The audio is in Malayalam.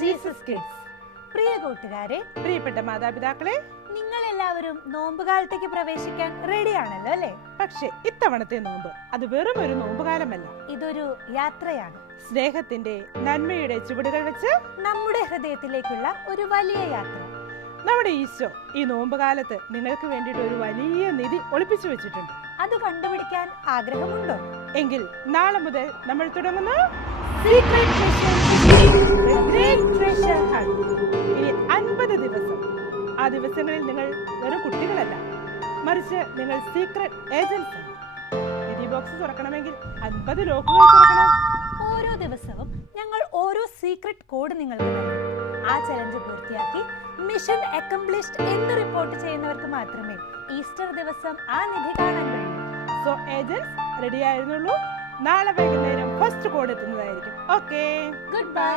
Jesus kids. പ്രിയ കൂട്ടുകാരെ, പ്രിയപ്പെട്ട മാതാപിതാക്കളെ, നിങ്ങൾ എല്ലാവരും നോമ്പുകാലത്തേക്ക് പ്രവേശിക്കാൻ റെഡിയാണല്ലോ അല്ലേ? പക്ഷെ ഇത്തവണത്തെ നോമ്പ് അത് വെറും ഒരു നോമ്പുകാലമല്ല, ഇതൊരു യാത്രയാണ്. സ്നേഹത്തിന്റെ നന്മയുടെ ചുവടുകൾ വെച്ച് നമ്മുടെ ഹൃദയത്തിലേക്കുള്ള ഒരു വലിയ യാത്ര. നമ്മുടെ ഈശോ ഈ നോമ്പുകാലത്ത് നിങ്ങൾക്ക് വേണ്ടിയിട്ട് ഒരു വലിയ നിധി ഒളിപ്പിച്ചു വെച്ചിട്ടുണ്ട്. അത് കണ്ടുപിടിക്കാൻ ആഗ്രഹമുണ്ടോ? എങ്കിൽ നാളെ മുതൽ നമ്മൾ തുടങ്ങുന്നു ഇനി 50 ദിവസം. ആ ദിവസങ്ങളിൽ നിങ്ങൾ വെറും കുട്ടികളല്ല, മറിച്ച് നിങ്ങൾ സീക്രട്ട് ഏജന്റ്സ് ആണ്. നിധി ബോക്സ് തുറക്കണമെങ്കിൽ 50 ലോക്കുകൾ തുറക്കണം. ഓരോ ദിവസവും ഞങ്ങൾ ഓരോ സീക്രട്ട് കോഡ് നിങ്ങൾക്ക് നൽകും. ആ ചലഞ്ച് പൂർത്തിയാക്കി മിഷൻ അക്കംപ്ലിഷ്ഡ് എന്ന് റിപ്പോർട്ട് ചെയ്യുന്നവർക്ക് മാത്രമേ ഈസ്റ്റർ ദിവസം ആ നിധി കാണാൻ കഴിയൂ. സോ ഏജന്റ്സ് റെഡി ആയിരുന്നുള്ളൂ. നാളെ വൈകുന്നേരം ഫസ്റ്റ് കോഡ് എത്തുന്നതായിരിക്കും. Okay, good bye.